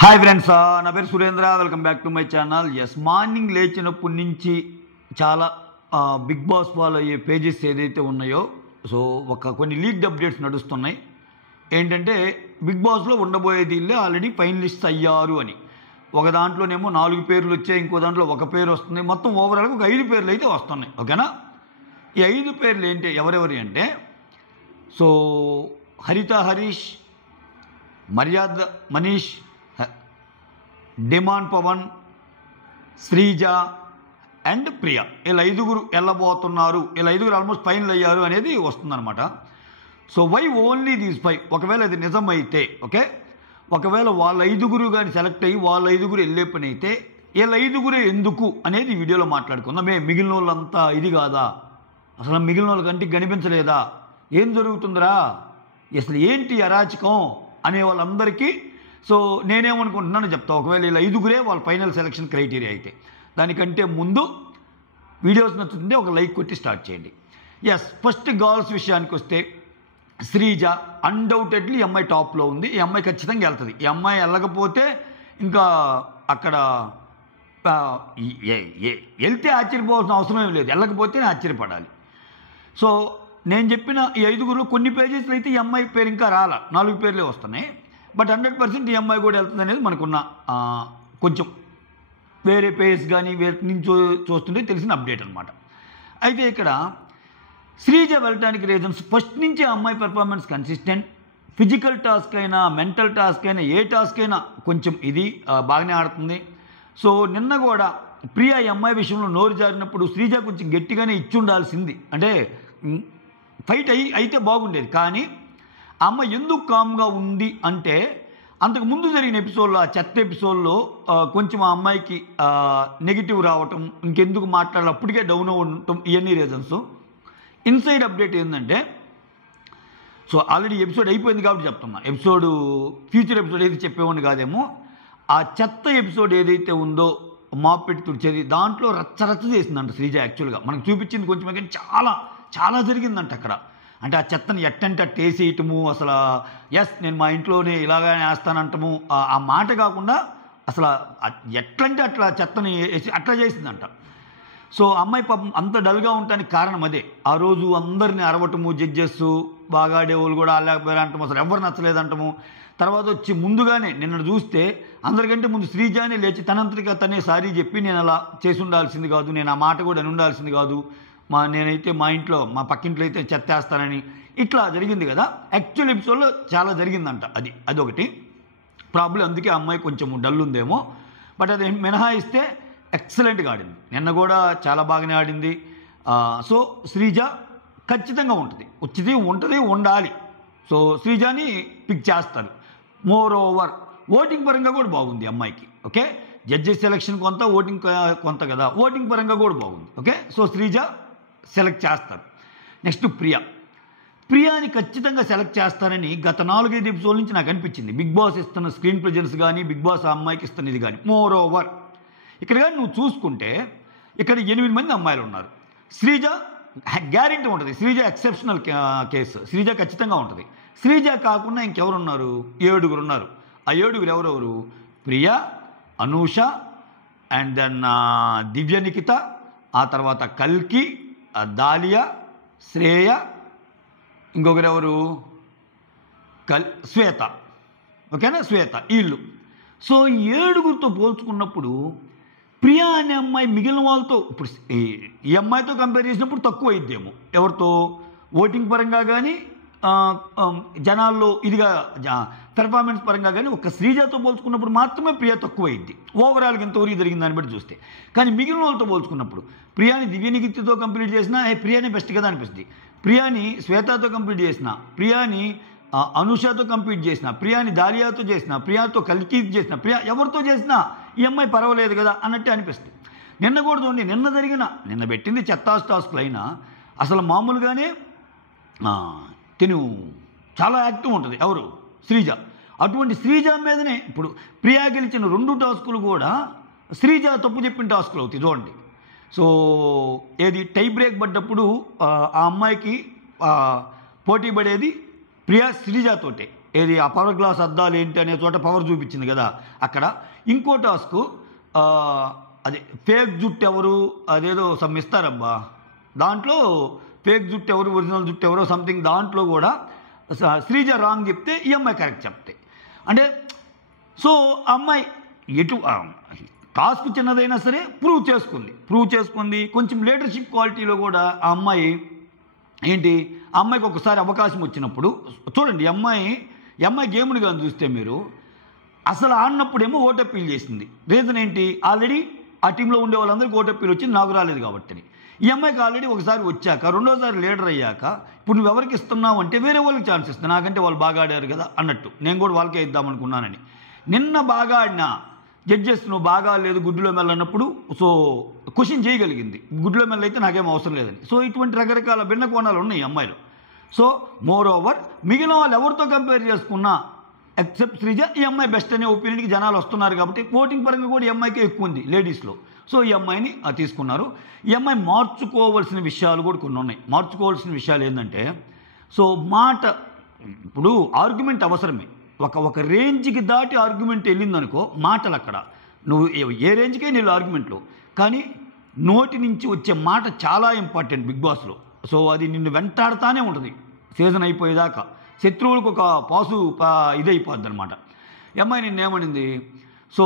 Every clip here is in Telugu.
హాయ్ ఫ్రెండ్స్, నా పేరు Surendra. Welcome back to my channel. Yes, morning లేచినప్పటి నుంచి చాలా బిగ్ బాస్ ఫాలో అయ్యే పేజెస్ ఏదైతే ఉన్నాయో, సో కొన్ని లీక్డ్ అప్డేట్స్ నడుస్తున్నాయి. ఏంటంటే బిగ్ బాస్లో ఉండబోయేది ఇల్లే ఆల్రెడీ ఫైనలిస్ట్ అయ్యారు అని. ఒక దాంట్లోనేమో 4 పేర్లు వచ్చాయి, ఇంకో దాంట్లో ఒక పేరు వస్తుంది. మొత్తం ఓవరాల్గా ఒక 5 పేర్లు అయితే వస్తున్నాయి. ఓకేనా? ఈ 5 పేర్లు ఏంటి, ఎవరెవరి అంటే, సో హరిత హరీష్, మర్యాద మనీష్, డిమాండ్ పవన్, శ్రీజ అండ్ ప్రియా. వీళ్ళ 5గురు వెళ్ళబోతున్నారు. వీళ్ళ 5గురు ఆల్మోస్ట్ ఫైనల్ అయ్యారు అనేది వస్తుందన్నమాట. So why only these 5? ఒకవేళ అది నిజమైతే, ఓకే, ఒకవేళ వాళ్ళ 5గురు కానీ సెలెక్ట్ అయ్యి వాళ్ళ 5గురు వెళ్ళే పని అయితే వీళ్ళ 5గురే ఎందుకు అనేది ఈ వీడియోలో మాట్లాడుకుందాం. మిగిలిన వాళ్ళంతా ఇది కాదా, అసలు మిగిలిన వాళ్ళ కంటికి కనిపించలేదా, ఏం జరుగుతుందిరా, అసలు ఏంటి అరాచకం అనే వాళ్ళందరికీ సో నేనేమనుకుంటున్నానో చెప్తా. ఒకవేళ వీళ్ళ 5గురే వాళ్ళ ఫైనల్ సెలక్షన్ క్రైటీరియా అయితే. దానికంటే ముందు వీడియోస్ నచ్చుతుంటే ఒక లైక్ కొట్టి స్టార్ట్ చేయండి. ఎస్, ఫస్ట్ గర్ల్స్ విషయానికి వస్తే శ్రీజ అన్డౌటెడ్లీ ఈ అమ్మాయి టాప్లో ఉంది. ఈ అమ్మాయి ఖచ్చితంగా వెళ్తుంది. ఈ అమ్మాయి వెళ్ళకపోతే ఇంకా అక్కడ వెళ్తే ఆశ్చర్యపోవాల్సిన అవసరం ఏం లేదు, వెళ్ళకపోతే ఆశ్చర్యపడాలి. సో నేను చెప్పిన ఈ 5గురు కొన్ని పేజెస్లో అయితే ఈ అమ్మాయి పేరు ఇంకా రాలా, 4 పేర్లే వస్తున్నాయి. బట్ 100% ఈ అమ్మాయి కూడా వెళ్తుంది అనేది మనకున్న కొంచెం వేరే పేజ్ కానీ వేరే నుంచి చూస్తుంటే తెలిసిన అప్డేట్ అనమాట. అయితే ఇక్కడ శ్రీజ వెళ్ళటానికి రీజన్స్, ఫస్ట్ నుంచి ఆ అమ్మాయి పెర్ఫార్మెన్స్ కన్సిస్టెంట్. ఫిజికల్ టాస్క్ అయినా మెంటల్ టాస్క్ అయినా ఏ టాస్క్ అయినా కొంచెం ఇది బాగానే ఆడుతుంది. సో నిన్న కూడా ప్రియా ఈ అమ్మాయి విషయంలో నోరు జారినప్పుడు శ్రీజ కొంచెం గట్టిగానే ఇచ్చి ఉండాల్సింది, అంటే ఫైట్ అయితే బాగుండేది. కానీ ఆ అమ్మ ఎందుకు కామ్గా ఉంది అంటే, అంతకు ముందు జరిగిన ఎపిసోడ్లో, ఆ చెత్త ఎపిసోడ్లో కొంచెం ఆ అమ్మాయికి నెగిటివ్ రావటం, ఇంకెందుకు మాట్లాడాలి, అప్పటికే డౌన్ ఉండటం, ఇవన్నీ రీజన్స్. ఇన్సైడ్ అప్డేట్ ఏంటంటే, సో ఆల్రెడీ ఎపిసోడ్ అయిపోయింది కాబట్టి చెప్తున్నా, ఫ్యూచర్ ఎపిసోడ్ ఏది చెప్పేవాడిని కాదేమో. ఆ చెత్త ఎపిసోడ్ ఏదైతే ఉందో మాప్ పెట్టి తుడిచేది, దాంట్లో రచ్చ చేసిందంట శ్రీజ. యాక్చువల్గా మనకు చూపించింది కొంచెమే, కానీ చాలా చాలా జరిగిందంట అక్కడ. అంటే ఆ చెత్తని ఎట్టంటే అట్టు వేసేయటము, అసలు ఎస్ నేను మా ఇంట్లోనే ఇలాగానే వేస్తానంటము, ఆ మాట కాకుండా అసలు ఎట్లంటే అట్లా చెత్తని వేసి అట్లా చేసిందంట. సో అమ్మాయి పాపం అంత డల్గా ఉండటానికి కారణం అదే. ఆ రోజు అందరిని అరవటము, జడ్జెస్ బాగా ఆడేవాళ్ళు కూడా ఆడలేకపోయారంటాము, అసలు ఎవరు నచ్చలేదంటాము. తర్వాత వచ్చి ముందుగానే నిన్న చూస్తే అందరికంటే ముందు శ్రీజానే లేచి తనంతటిగా తనే సారీ చెప్పి, నేను అలా చేసి ఉండాల్సింది కాదు, నేను ఆ మాట కూడా అని ఉండాల్సింది కాదు, నేనైతే మా ఇంట్లో మా పక్కింట్లో అయితే చెత్తేస్తానని ఇట్లా జరిగింది కదా. యాక్చువల్ ఎపిసోడ్లో చాలా జరిగిందంట. అదొకటి ప్రాబ్లం. అందుకే ఆ అమ్మాయి కొంచెం డల్ ఉందేమో. బట్ అది మినహాయిస్తే ఎక్సలెంట్గా ఆడింది. నిన్న కూడా చాలా బాగానే ఆడింది. సో శ్రీజ ఖచ్చితంగా ఉంటుంది, ఉండాలి. సో శ్రీజాని పిక్ చేస్తారు. మోర్ ఓవర్ ఓటింగ్ పరంగా కూడా బాగుంది అమ్మాయికి. ఓకే, జడ్జెస్ సెలక్షన్ కొంత, ఓటింగ్ కొంత కదా, ఓటింగ్ పరంగా కూడా బాగుంది. ఓకే, సో శ్రీజ సెలెక్ట్ చేస్తారు. నెక్స్ట్ ప్రియాని ఖచ్చితంగా సెలెక్ట్ చేస్తారని గత 4-5 ఎపిసోడ్ నుంచి నాకు అనిపించింది. బిగ్ బాస్ ఇస్తున్న స్క్రీన్ ప్రెజెన్స్ కానీ, బిగ్ బాస్ ఆ అమ్మాయికి ఇస్తున్న ఇది కానీ. మోర్ ఓవర్ ఇక్కడ కానీ నువ్వు చూసుకుంటే ఇక్కడ 8 మంది అమ్మాయిలు ఉన్నారు. శ్రీజ గ్యారెంటీ ఉంటుంది. శ్రీజ ఎక్సెప్షనల్ కేసు, శ్రీజ ఖచ్చితంగా ఉంటుంది. శ్రీజ కాకుండా ఇంకెవరున్నారు, 7గురు ఉన్నారు. ఆ 7గురు ఎవరెవరు? ప్రియా, అనూష, అండ్ దెన్ దివ్య నిఖిత, ఆ తర్వాత కల్కి, దాలియా, శ్రేయ, ఇంకొకరెవరు శ్వేత. ఓకేనా, శ్వేత, వీళ్ళు. సో 7గురితో పోల్చుకున్నప్పుడు ప్రియా అనే అమ్మాయి మిగిలిన వాళ్ళతో, ఇప్పుడు ఈ అమ్మాయితో కంపేర్ చేసినప్పుడు తక్కువ అయిద్దేమో. ఎవరితో? ఓటింగ్ పరంగా కానీ, జనాల్లో ఇదిగా పెర్ఫార్మెన్స్ పరంగా కానీ ఒక శ్రీజతో పోల్చుకున్నప్పుడు మాత్రమే ప్రియా తక్కువ అయింది. ఓవరాల్గా ఎంతవరకు జరిగింది దాన్ని బట్టి చూస్తే. కానీ మిగిలిన వాళ్ళతో పోల్చుకున్నప్పుడు ప్రియాని దివ్యనిగిత్తితో కంప్లీట్ చేసినా ప్రియాని బెస్ట్ కదా అనిపిస్తుంది. ప్రియాని శ్వేతతో కంప్లీట్ చేసిన, ప్రియాని అనూషతో కంప్లీట్ చేసిన, ప్రియాని దాలియాతో చేసిన, ప్రియాతో కల్కి చేసిన, ప్రియా ఎవరితో చేసినా ఈ అమ్మాయి పర్వాలేదు కదా అన్నట్టే అనిపిస్తుంది. నిన్న కూడా చూడండి, నిన్న పెట్టింది టాస్క్లు అయినా అసలు మామూలుగానే తిను చాలా యాక్టివ్ ఉంటుంది. ఎవరు? శ్రీజ. అటువంటి శ్రీజ మీదనే ఇప్పుడు ప్రియా గెలిచిన 2 టాస్కులు కూడా శ్రీజ తప్పు చెప్పిన టాస్కులు అవుతాయి చూడండి. సో ఏది టై బ్రేక్ పడ్డప్పుడు ఆ అమ్మాయికి పోటీ పడేది ప్రియా శ్రీజతోటే. ఏది ఆ పవర్ గ్లాస్ అద్దాలు ఏంటి అనే చోట పవర్ చూపించింది కదా అక్కడ. ఇంకో టాస్క్ అదే ఫేక్ జుట్టు ఎవరు అదేదో సమ్ ఇస్తారబ్బా, దాంట్లో ఫేక్ జుట్టు ఎవరు ఒరిజినల్ జుట్టు ఎవరో సంథింగ్, దాంట్లో కూడా శ్రీజ రాంగ్ చెప్తే ఈ అమ్మాయి కరెక్ట్ చెప్తే అంటే సో అమ్మాయి ఎటు టాస్క్ చిన్నదైనా సరే ప్రూవ్ చేసుకుంది. కొంచెం లీడర్షిప్ క్వాలిటీలో కూడా ఆ అమ్మాయి ఏంటి, ఆ అమ్మాయికి ఒకసారి అవకాశం వచ్చినప్పుడు చూడండి, ఈ అమ్మాయి గేమ్ని కానీ చూస్తే మీరు అసలు ఆడినప్పుడేమో ఓట్ అప్పీల్ చేసింది. రీజన్ ఏంటి, ఆల్రెడీ ఆ టీంలో ఉండే వాళ్ళందరికీ ఓట్ అప్పీల్ వచ్చింది, నాకు రాలేదు కాబట్టి. ఈ అమ్మాయికి ఆల్రెడీ ఒకసారి వచ్చాక రెండోసారి లీడర్ అయ్యాక ఇప్పుడు నువ్వు ఎవరికి ఇస్తున్నావు అంటే వేరే వాళ్ళకి ఛాన్స్ ఇస్తాను, నాకంటే వాళ్ళు బాగా ఆడారు కదా అన్నట్టు నేను కూడా వాళ్ళకే ఇద్దామనుకున్నానని. నిన్న బాగా ఆడిన జడ్జెస్ నువ్వు బాగా లేదు గుడ్డులో మెల్లన్నప్పుడు సో క్వశ్చన్ చేయగలిగింది, గుడ్డులో మెల్ల అయితే నాకేం అవసరం లేదని. సో ఇటువంటి రకరకాల భిన్న కోణాలు ఉన్నాయి ఈ అమ్మాయిలు. సో మోర్ ఓవర్ మిగిలిన వాళ్ళు ఎవరితో కంపేర్ చేసుకున్నా ఎక్సెప్ట్ శ్రీజ ఈ అమ్మాయి బెస్ట్ అనే ఒపీనియన్కి జనాలు వస్తున్నారు కాబట్టి ఓటింగ్ పరంగా కూడా ఈ అమ్మాయికే ఎక్కువ ఉంది లేడీస్లో. సో ఈ అమ్మాయిని తీసుకున్నారు. ఈ అమ్మాయి మార్చుకోవాల్సిన విషయాలు కూడా కొన్ని ఉన్నాయి. మార్చుకోవాల్సిన విషయాలు ఏంటంటే సో మాట ఇప్పుడు ఆర్గ్యుమెంట్ అవసరమే, ఒక రేంజ్కి దాటి ఆర్గ్యుమెంట్ వెళ్ళిందనుకో మాటలు అక్కడ నువ్వు ఏ రేంజ్కే నీళ్ళు ఆర్గ్యుమెంట్లు, కానీ నోటి నుంచి వచ్చే మాట చాలా ఇంపార్టెంట్ బిగ్ బాస్లో. సో అది నిన్ను వెంటాడుతూనే ఉంటుంది సీజన్ అయిపోయేదాకా, శత్రువులకు ఒక ఇదైపోద్ది అనమాట. అమ్మాయి నిన్నేమనింది, సో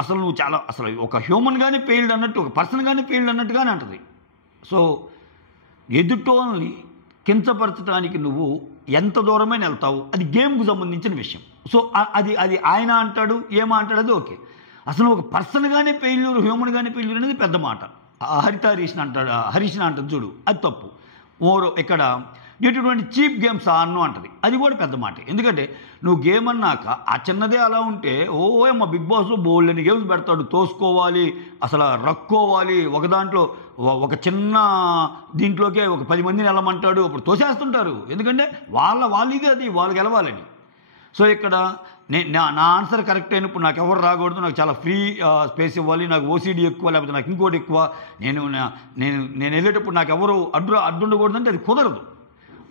అసలు నువ్వు చాలా అసలు ఒక హ్యూమన్గానే ఫెయిల్డ్ అన్నట్టు, ఒక పర్సన్గానే ఫెయిల్డ్ అన్నట్టుగానే అంటుంది. సో ఎదుటోల్ని కించపరచడానికి నువ్వు ఎంత దూరమైన వెళ్తావు, అది గేమ్కు సంబంధించిన విషయం. సో అది ఆయన అంటాడు ఏమంటాడు అది ఓకే, అసలు ఒక పర్సన్గానే ఫెయిల్యూర్ హ్యూమన్గానే ఫెయిల్యూర్ అనేది పెద్ద మాట. హరీష్ని అంటాడు చూడు, అది తప్పు. ఇక్కడ ఇటువంటి చీప్ గేమ్స్ ఆడను అంటది, అది కూడా పెద్ద మాట. ఎందుకంటే నువ్వు గేమ్ అన్నాక ఆ చిన్నదే అలా ఉంటే మా బిగ్ బాస్లో బోల్డెన్ని గేమ్స్ పెడతాడు, తోసుకోవాలి అసలు రక్కోవాలి, ఒక దాంట్లో ఒక చిన్న దీంట్లోకే ఒక 10 మందిని వెళ్ళమంటాడు, అప్పుడు తోసేస్తుంటారు. ఎందుకంటే వాళ్ళు ఇది అది వాళ్ళు గెలవాలని. సో ఇక్కడ నా ఆన్సర్ కరెక్ట్ అయినప్పుడు నాకు ఎవరు రాకూడదు, నాకు చాలా ఫ్రీ స్పేస్ ఇవ్వాలి, నాకు ఓసీడీ ఎక్కువ లేకపోతే నాకు ఇంకోటి ఎక్కువ, నేను వెళ్ళేటప్పుడు నాకు ఎవరు అడ్డుండకూడదు అంటే అది కుదరదు.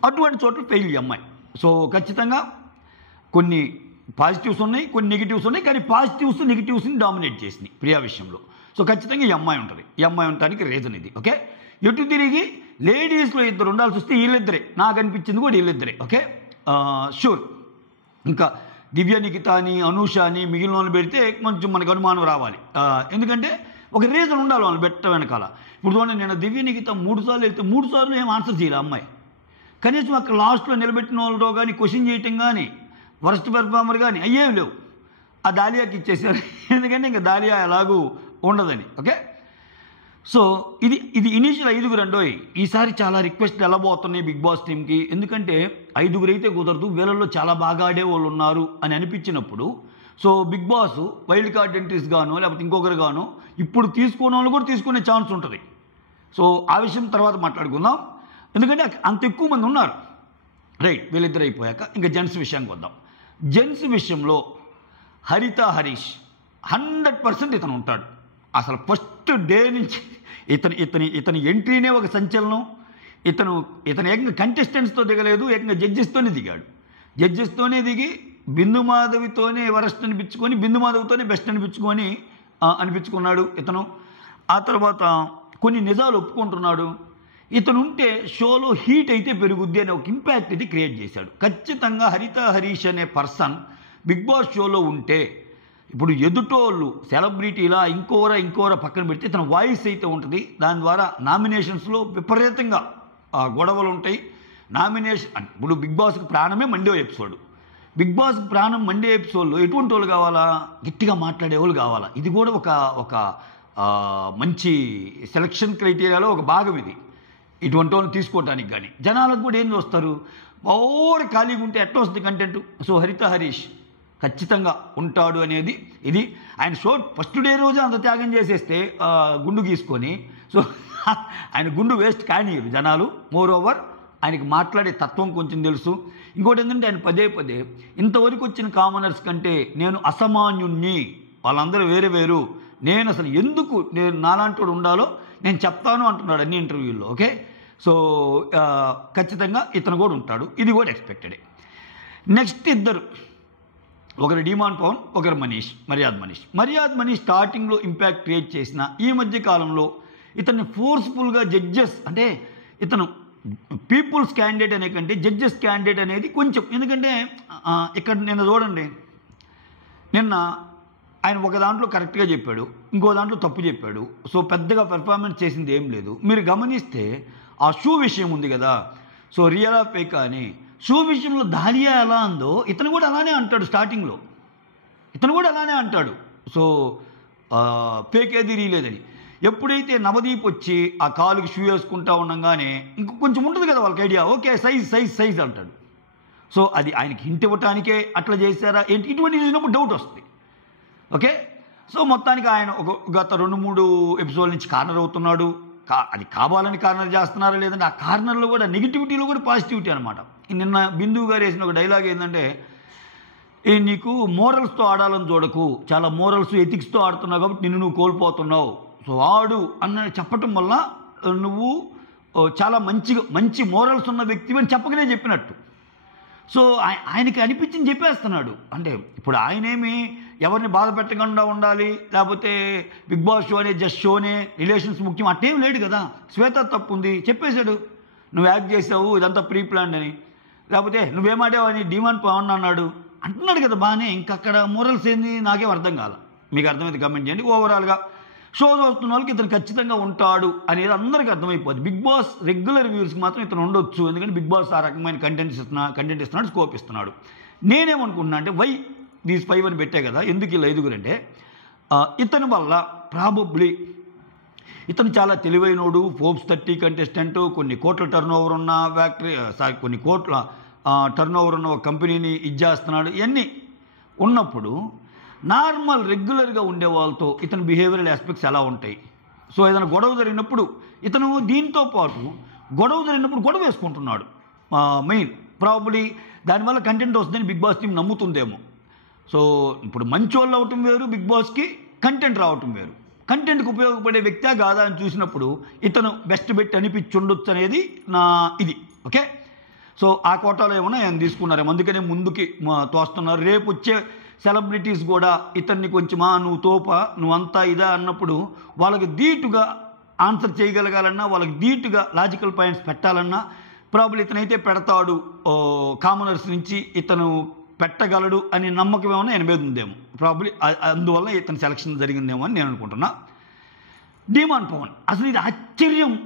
అటువంటి చోట్ల ఫెయిల్ ఈ అమ్మాయి. సో ఖచ్చితంగా కొన్ని పాజిటివ్స్ ఉన్నాయి, కొన్ని నెగిటివ్స్ ఉన్నాయి, కానీ పాజిటివ్స్ నెగిటివ్స్ని డామినేట్ చేసినాయి ప్రియా విషయంలో. సో ఖచ్చితంగా ఈ అమ్మాయి ఉంటుంది. ఈ అమ్మాయి ఉండడానికి రీజన్ ఇది. ఓకే, ఎటు తిరిగి లేడీస్లో ఇద్దరు ఉండాల్సి వస్తే వీళ్ళిద్దరే, నాకు అనిపించింది కూడా వీళ్ళిద్దరే. Okay sure. ఇంకా దివ్య నిఖిత అని అనూష అని మిగిలిన వాళ్ళు పెడితే కొంచెం మనకు అనుమానం రావాలి, ఎందుకంటే ఒక రీజన్ ఉండాలి వాళ్ళు పెట్ట వెనకాల. ఇప్పుడు చూడండి, నేను దివ్య నిఖిత 3 సార్లు వెళ్తే 3 సార్లు ఏం ఆన్సర్ చేయాలి అమ్మాయి, కనీసం అక్కడ లాస్ట్లో నిలబెట్టిన వాళ్ళతో కానీ క్వశ్చన్ చేయటం కానీ వర్స్ట్ పెర్ఫార్మర్ కానీ అయ్యేవి లేవు. ఆ దాలియాకి ఇచ్చేసారు, ఎందుకంటే ఇంకా దాలియా ఎలాగూ ఉండదని. ఓకే, సో ఇది ఇనీషియల్ 5 అండోయ్. ఈసారి చాలా రిక్వెస్ట్లు ఎలా పోతున్నాయి బిగ్ బాస్ టీమ్కి, ఎందుకంటే 5 అయితే కుదరదు, వీళ్ళల్లో చాలా బాగా ఆడే వాళ్ళు ఉన్నారు అని అనిపించినప్పుడు so Bigg Boss wild card entries గాను లేకపోతే ఇంకొకరు గాను ఇప్పుడు తీసుకునే వాళ్ళు కూడా తీసుకునే ఛాన్స్ ఉంటుంది. సో ఆ విషయం తర్వాత మాట్లాడుకుందాం, ఎందుకంటే అంత ఎక్కువ మంది ఉన్నారు. రైట్, వీళ్ళిద్దరు అయిపోయాక ఇంకా జెంట్స్ విషయానికి వద్దాం. జెంట్స్ విషయంలో హరీష్ 100% ఇతను ఉంటాడు. అసలు ఫస్ట్ డే నుంచి ఇతని ఎంట్రీనే ఒక సంచలనం. ఇతను ఏకంగా కంటెస్టెంట్స్తో దిగలేదు, ఏకంగా జడ్జెస్తోనే దిగాడు. జడ్జెస్తోనే దిగి బిందు మాధవితోనే వరస్ట్ అనిపించుకొని బిందు మాధవితోనే బెస్ట్ అనిపించుకున్నాడు ఇతను. ఆ తర్వాత కొన్ని నిజాలు ఒప్పుకుంటున్నాడు. ఇతను ఉంటే షోలో హీట్ అయితే పెరుగుద్ది అనే ఒక ఇంపాక్ట్ ఇది క్రియేట్ చేశాడు. ఖచ్చితంగా హరీష్ అనే పర్సన్ బిగ్ బాస్ షోలో ఉంటే ఇప్పుడు ఎదుటోళ్ళు సెలబ్రిటీలా ఇంకోరా పక్కన పెడితే ఇతను వాయిస్ అయితే ఉంటుంది. దాని ద్వారా నామినేషన్స్లో విపరీతంగా గొడవలు ఉంటాయి. నామినేషన్ ఇప్పుడు బిగ్ బాస్కి ప్రాణమే మండే ఎపిసోడ్. బిగ్ బాస్కి ప్రాణం మండే ఎపిసోడ్లో ఎటువంటి వాళ్ళు కావాలా, గట్టిగా మాట్లాడే వాళ్ళు కావాలా. ఇది కూడా ఒక మంచి సెలక్షన్ క్రైటీరియాలో ఒక భాగం ఇది. ఇటువంటి వాళ్ళని తీసుకోవటానికి కానీ జనాలకు కూడా ఏం చూస్తారు, ఓడి ఖాళీగా ఉంటే ఎట్లా వస్తుంది కంటెంట్. సో హరీష్ ఖచ్చితంగా ఉంటాడు అనేది ఇది. ఆయన షో ఫస్ట్ డే రోజు అంత త్యాగం చేసేస్తే గుండు గీసుకొని, సో ఆయన గుండు వేస్ట్ కానీయరు జనాలు. మోర్ ఓవర్ ఆయనకి మాట్లాడే తత్వం కొంచెం తెలుసు. ఇంకోటి ఏంటంటే ఆయన పదే ఇంతవరకు వచ్చిన కామనర్స్ కంటే నేను అసామాన్యుణ్ణి, వాళ్ళందరూ వేరు, నేను అసలు ఎందుకు నేను నాలాంటి ఉండాలో నేను చెప్తాను అంటున్నాడు అన్ని ఇంటర్వ్యూల్లో. ఓకే, సో ఖచ్చితంగా ఇతను కూడా ఉంటాడు, ఇది కూడా ఎక్స్పెక్టెడే. నెక్స్ట్ ఇద్దరు, ఒకరు డిమాండ్ పవన్, ఒకరు మర్యాద్ మనీష్ స్టార్టింగ్లో ఇంపాక్ట్ క్రియేట్ చేసిన ఈ మధ్య కాలంలో ఇతన్ని ఫోర్స్ఫుల్గా జడ్జెస్, అంటే ఇతను పీపుల్స్ క్యాండిడేట్ అనే కంటే జడ్జెస్ క్యాండిడేట్ అనేది కొంచెం, ఎందుకంటే ఇక్కడ నిన్న చూడండి, నిన్న ఆయన ఒక దాంట్లో కరెక్ట్గా చెప్పాడు, ఇంకో దాంట్లో తప్పు చెప్పాడు. సో పెద్దగా పెర్ఫార్మెన్స్ చేసింది ఏం లేదు. మీరు గమనిస్తే ఆ షూ విషయం ఉంది కదా, సో రియల్ ఆఫ్ ఫేక్ అని షూ విషయంలో దాలియా ఎలా ఉందో ఇతను కూడా అలానే అంటాడు. స్టార్టింగ్లో ఇతను కూడా అలానే అంటాడు, సో ఫేక్ ఏది రీలేదని. ఎప్పుడైతే నవదీప్ వచ్చి ఆ కాలుకి షూ వేసుకుంటా ఉండగానే ఇంక కొంచెం ఉంటుంది కదా వాళ్ళకి ఐడియా, ఓకే సైజ్ అంటాడు. సో అది ఆయనకి హింట్ ఇవ్వటానికే అట్లా చేశారా ఏంటి, ఇటువంటి చూసినప్పుడు డౌట్ వస్తుంది. ఓకే, సో మొత్తానికి ఆయన గత 2-3 ఎపిసోడ్ నుంచి కార్నర్ అవుతున్నాడు. అది కావాలని కార్నర్ చేస్తున్నారా లేదంటే ఆ కార్నర్లో కూడా నెగిటివిటీలో కూడా పాజిటివిటీ అనమాట. నిన్న బిందు గారు వేసిన ఒక డైలాగ్ ఏంటంటే, నీకు మోరల్స్తో ఆడాలని చూడకు, చాలా మోరల్స్ ఎథిక్స్తో ఆడుతున్నావు కాబట్టి నిన్ను నువ్వు కోల్పోతున్నావు, సో ఆడు అన్న చెప్పటం వల్ల నువ్వు చాలా మంచి మోరల్స్ ఉన్న వ్యక్తి అని చెప్పకనే చెప్పినట్టు. సో ఆయనకి అనిపించింది చెప్పేస్తున్నాడు. అంటే ఇప్పుడు ఆయనేమి ఎవరిని బాధ పెట్టకుండా ఉండాలి, లేకపోతే బిగ్ బాస్ షో అనే జస్ట్ షోనే రిలేషన్స్ ముఖ్యం అట్టేం లేడు కదా. శ్వేత తప్పు ఉంది చెప్పేశాడు, నువ్వు యాక్ట్ చేసావు ఇదంతా ప్రీ ప్లాన్ అని, లేకపోతే నువ్వేమాడావు అని డిమాండ్ పవన్ అన్నాడు అంటున్నాడు కదా బాగానే. ఇంకక్కడ మోరల్స్ ఏంది నాకేం అర్థం కాల. మీకు అర్థమైతే కమెంట్ చేయండి. ఓవరాల్గా షో చూస్తున్న వాళ్ళకి ఇతను ఖచ్చితంగా ఉంటాడు అనేది అందరికీ అర్థమైపోద్ది. బిగ్ బాస్ రెగ్యులర్ వ్యూవర్స్కి మాత్రం ఇతను ఉండొచ్చు, ఎందుకంటే బిగ్ బాస్ ఆ రకమైన కంటెంట్ ఇస్తున్నాడు, స్కోప్ ఇస్తున్నాడు. నేనేమనుకుంటున్నా అంటే వై దీస్ 5 అని పెట్టే కదా, ఎందుకు ఇలా 5 అంటే ఇతని వల్ల ప్రాబబ్లీ ఇతను చాలా తెలివైనోడు, ఫోర్బ్స్ 30 కంటెస్టెంట్, కొన్ని కోట్ల టర్న్ ఓవర్ ఉన్న ఫ్యాక్టరీ, కొన్ని కోట్ల టర్న్ ఓవర్ ఉన్న ఒక కంపెనీని ఇచ్చేస్తున్నాడు. ఇవన్నీ ఉన్నప్పుడు నార్మల్ రెగ్యులర్గా ఉండే వాళ్ళతో ఇతని బిహేవియరల్ ఆస్పెక్ట్స్ ఎలా ఉంటాయి. సో ఏదైనా గొడవ జరిగినప్పుడు ఇతను దీంతో పాటు గొడవ వేసుకుంటున్నాడు మెయిన్. ప్రాబబ్లీ దానివల్ల కంటెంట్ వస్తుందని బిగ్ బాస్ టీం నమ్ముతుందేమో. సో ఇప్పుడు మంచి వాళ్ళు అవటం వేరు, బిగ్ బాస్కి కంటెంట్ రావటం వేరు. కంటెంట్కి ఉపయోగపడే వ్యక్తే కాదా అని చూసినప్పుడు ఇతను బెస్ట్ బెట్ అనిపించుండొచ్చు అనేది నా ఇది. ఓకే, సో ఆ కోటాలో ఏమన్నా ఆయన తీసుకున్నారేమో, అందుకనే ముందుకి తోస్తున్నారు. రేపు వచ్చే సెలబ్రిటీస్ కూడా ఇతన్ని కొంచెమా నువ్వు తోప నువ్వంతా ఇదా అన్నప్పుడు వాళ్ళకి ధీటుగా ఆన్సర్ చేయగలగాలన్నా, వాళ్ళకి ధీటుగా లాజికల్ పాయింట్స్ పెట్టాలన్నా ప్రాబ్లీ ఇతనైతే పెడతాడు, కామనర్స్ నుంచి ఇతను పెట్టగలడు అనే నమ్మకం ఏమైనా ఆయన మీద ఉందేమో. ప్రాబ్లీ అందువల్ల ఇతని సెలక్షన్ జరిగిందేమో అని నేను అనుకుంటున్నా. డిమాండ్ పవన్ అసలు ఇది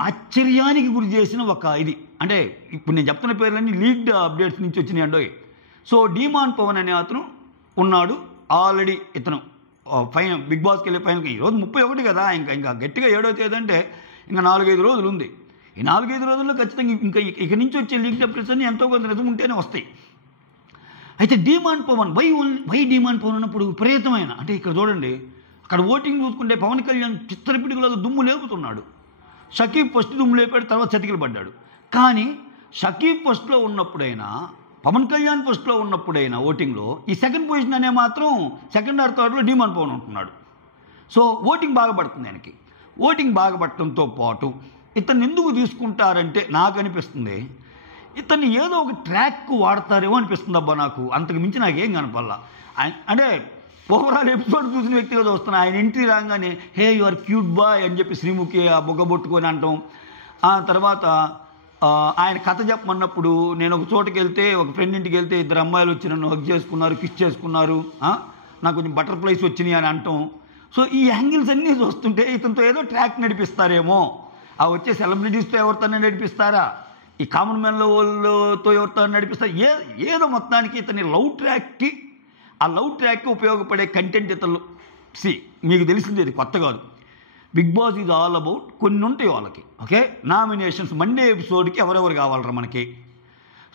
ఆశ్చర్యానికి గురి చేసిన ఒక ఇది. అంటే ఇప్పుడు నేను చెప్తున్న పేర్లన్నీ లీక్డ్ అప్డేట్స్ నుంచి వచ్చినాయి అండోయ్. సో డిమాండ్ పవన్ అనే అతను ఉన్నాడు ఆల్రెడీ. ఇతను బిగ్ బాస్కి వెళ్ళే ఫైనల్కి ఈరోజు 31 కదా, ఇంకా గట్టిగా 7వ తేదీ అంటే ఇంకా 4-5 రోజులు ఉంది. ఈ 4-5 రోజుల్లో ఖచ్చితంగా ఇంకా ఇక నుంచి వచ్చే లీక్డ్ అప్డేట్స్ అన్నీ ఎంతో కొంత నిజం ఉంటేనే వస్తాయి. అయితే demand Pawan why demand Pawan అన్నప్పుడు విపరీతమైన, అంటే ఇక్కడ చూడండి, అక్కడ ఓటింగ్ చూసుకుంటే పవన్ కళ్యాణ్ చిత్తరపిడికలాగా దుమ్ము లేపుతున్నాడు. షకీబ్ ఫస్ట్ దుమ్ము లేపాడు, తర్వాత చతికిలు పడ్డాడు. కానీ షకీబ్ ఫస్ట్లో ఉన్నప్పుడైనా, పవన్ కళ్యాణ్ ఫస్ట్లో ఉన్నప్పుడైనా ఓటింగ్లో ఈ సెకండ్ పొజిషన్ అనే మాత్రం సెకండ్ ఆర్ థర్డ్లో డిమాండ్ పవన్ ఉంటున్నాడు. సో ఓటింగ్ బాగా పడుతుంది ఆయనకి. ఓటింగ్ బాగా పడటంతో పాటు ఇతన్ని ఎందుకు తీసుకుంటారంటే నాకు అనిపిస్తుంది ఇతన్ని ఏదో ఒక ట్రాక్ వాడతారేమో అనిపిస్తుంది అబ్బా నాకు. అంతకు మించి నాకేం కనపల్లా. అంటే ఓవరాల్ ఎపిసోడ్ చూసిన వ్యక్తిగా వస్తున్నా. ఆయన ఎంట్రీ రాగానే hey you are cute boy అని చెప్పి శ్రీముఖి ఆ బొగ్గబొట్టుకొని అంటాం. ఆ తర్వాత ఆయన కథ చెప్పమన్నప్పుడు నేను ఒక చోటుకి వెళ్తే, ఒక ఫ్రెండ్ ఇంటికి వెళ్తే 2 అమ్మాయిలు వచ్చి నన్ను హగ్ చేసుకున్నారు, కిస్ చేసుకున్నారు, నాకు కొంచెం బటర్ఫ్లైస్ వచ్చినాయి అని అంటాం. సో ఈ యాంగిల్స్ అన్నీ చూస్తుంటే ఇతనితో ఏదో ట్రాక్ నడిపిస్తారేమో. ఆ వచ్చే సెలబ్రిటీస్తో ఎవరితోనే నడిపిస్తారా, ఈ కామన్ మ్యాన్లో వాళ్ళతో ఎవరితో నడిపిస్తారు, ఏదో మొత్తానికి ఇతని లవ్ ట్రాక్కి ఉపయోగపడే కంటెంట్ ఇతరులు. మీకు తెలిసింది ఇది కొత్త కాదు. Big boss is all about కొన్ని ఉంటాయి వాళ్ళకి. ఓకే, నామినేషన్స్ మండే ఎపిసోడ్కి ఎవరెవరు కావాలరా మనకి.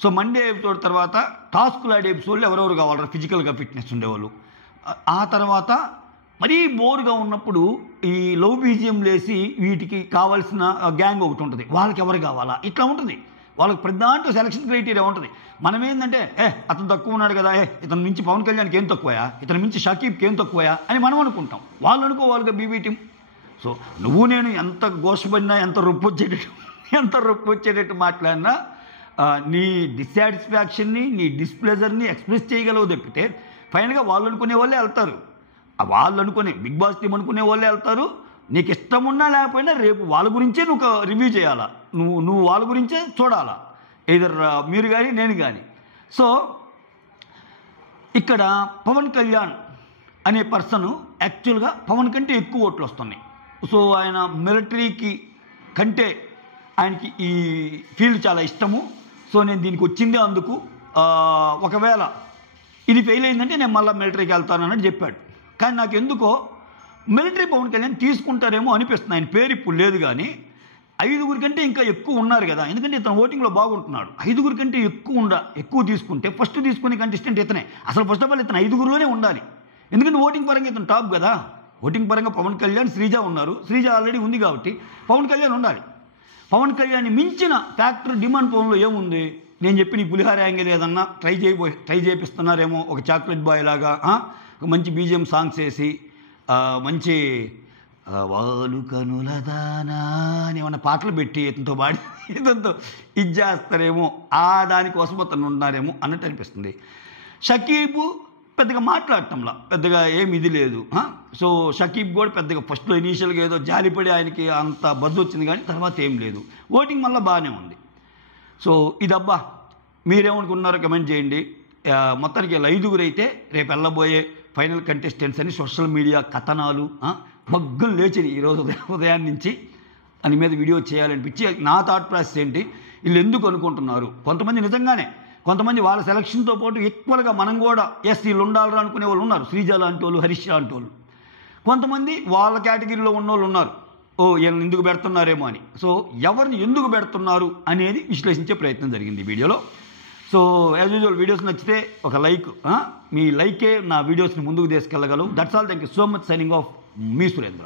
సో మండే ఎపిసోడ్ తర్వాత టాస్క్లు ఆడే ఎపిసోడ్లు ఎవరెవరు కావాలరా, ఫిజికల్గా ఫిట్నెస్ ఉండేవాళ్ళు. ఆ తర్వాత మరీ బోర్గా ఉన్నప్పుడు ఈ లవ్ బీజియం లేసి వీటికి కావాల్సిన గ్యాంగ్ ఒకటి ఉంటుంది, వాళ్ళకి ఎవరు కావాలా, ఇట్లా ఉంటుంది. వాళ్ళకి ప్రతి దాంట్లో సెలక్షన్ క్రైటీరియా ఉంటుంది. మనం ఏంటంటే అతను తక్కువ ఉన్నాడు కదా, ఇతను మించి పవన్ కళ్యాణ్కి ఏం తక్కువయా, ఇతను మించి షకీబ్కి ఏం తక్కువయా అని మనం అనుకుంటాం. వాళ్ళు అనుకోవాలిగా బీబీ టీం. సో నువ్వు నేను ఎంత గోషపడినా, ఎంత రొప్పు వచ్చేటట్టు మాట్లాడినా నీ డిస్సాటిస్ఫాక్షన్ని, నీ డిస్ప్లెజర్ని ఎక్స్ప్రెస్ చేయగలవు తప్పితే ఫైనల్గా వాళ్ళు అనుకునే వాళ్ళే వెళ్తారు. వాళ్ళు అనుకునే బిగ్ బాస్ టీం అనుకునే వాళ్ళే వెళ్తారు. నీకు ఇష్టం ఉన్నా లేకపోయినా రేపు వాళ్ళ గురించే నువ్వు రివ్యూ చేయాలా, నువ్వు వాళ్ళ గురించే చూడాలా, ఎయిదర్ మీరు కానీ నేను కానీ. సో ఇక్కడ పవన్ కళ్యాణ్ అనే పర్సన్ యాక్చువల్గా పవన్ కంటే ఎక్కువ ఓట్లు వస్తున్నాయి. సో ఆయన మిలిటరీకి కంటే ఆయనకి ఈ ఫీల్డ్ చాలా ఇష్టము. సో నేను దీనికి వచ్చిందే అందుకు. ఒకవేళ ఇది ఫెయిల్ అయిందంటే నేను మళ్ళీ మిలిటరీకి వెళ్తానని చెప్పాడు. కానీ నాకు ఎందుకో మిలిటరీ పవన్ కళ్యాణ్ తీసుకుంటారేమో అనిపిస్తుంది. ఆయన పేరు ఇప్పుడు లేదు కానీ 5 కంటే ఇంకా ఎక్కువ ఉన్నారు కదా, ఎందుకంటే ఇతను ఓటింగ్లో బాగుంటున్నాడు. 5 కంటే ఎక్కువ తీసుకుంటే ఫస్ట్ తీసుకునే కంటెస్టెంట్ ఇతనే. అసలు ఫస్ట్ ఆఫ్ ఆల్ ఇతను 5లోనే ఉండాలి, ఎందుకంటే ఓటింగ్ పరంగా ఇతను టాప్ కదా. ఓటింగ్ పరంగా పవన్ కళ్యాణ్, శ్రీజ ఉన్నారు. శ్రీజ ఆల్రెడీ ఉంది కాబట్టి పవన్ కళ్యాణ్ ఉండాలి. పవన్ కళ్యాణ్ని మించిన ఫ్యాక్టర్ డిమాండ్ పవన్లో ఏముంది? నేను చెప్పిన ఈ పులిహార యాంగిల్ ఏదన్నా ట్రై చేపిస్తున్నారేమో, ఒక చాక్లెట్ బాయ్ లాగా ఒక మంచి బీజిఎం సాంగ్స్ వేసి మంచి వాలు కనులదానా అని ఏమన్నా పాటలు పెట్టి ఇతనితో పాడి ఇతనితో ఇది చేస్తారేమో, దానికోసం అతను ఉన్నారేమో అన్నట్టు అనిపిస్తుంది. షకీబ్ పెద్దగా మాట్లాడటంలా పెద్దగా ఏమి ఇది లేదు. సో షకీబ్ కూడా పెద్దగా ఫస్ట్లో ఇనీషియల్గా ఏదో జాలిపడి ఆయనకి అంత బజ్జు వచ్చింది, కానీ తర్వాత ఏం లేదు. ఓటింగ్ మళ్ళీ బాగానే ఉంది. సో ఇదబ్బా, మీరేమనుకున్నారో కమెంట్ చేయండి. మొత్తానికి 5 అయితే రేపు వెళ్ళబోయే ఫైనల్ కంటెస్టెంట్స్ అని సోషల్ మీడియా కథనాలు మగ్గం లేచినాయి ఈరోజు ఉదయాన్ని నుంచి. దాని మీద వీడియో చేయాలనిపించి నా థాట్ ప్రాసెస్ ఏంటి, వీళ్ళు ఎందుకు అనుకుంటున్నారు. కొంతమంది నిజంగానే, కొంతమంది వాళ్ళ సెలక్షన్తో పాటు ఈక్వల్గా మనం కూడా వీళ్ళు ఉండాలని అనుకునే వాళ్ళు ఉన్నారు. శ్రీజ లాంటి వాళ్ళు, హరీష్ లాంటి వాళ్ళు. కొంతమంది వాళ్ళ కేటగిరీలో ఉన్న వాళ్ళు ఉన్నారు, వీళ్ళని ఎందుకు పెడుతున్నారేమో అని. సో ఎవరిని ఎందుకు పెడుతున్నారు అనేది విశ్లేషించే ప్రయత్నం జరిగింది ఈ వీడియోలో. సో యాజ్ యూజువల్ వీడియోస్ నచ్చితే ఒక లైక్, మీ లైకే నా వీడియోస్ని ముందుకు తీసుకెళ్ళగలవు. That's all. Thank you so much. Signing off, మీ సురేంద్ర.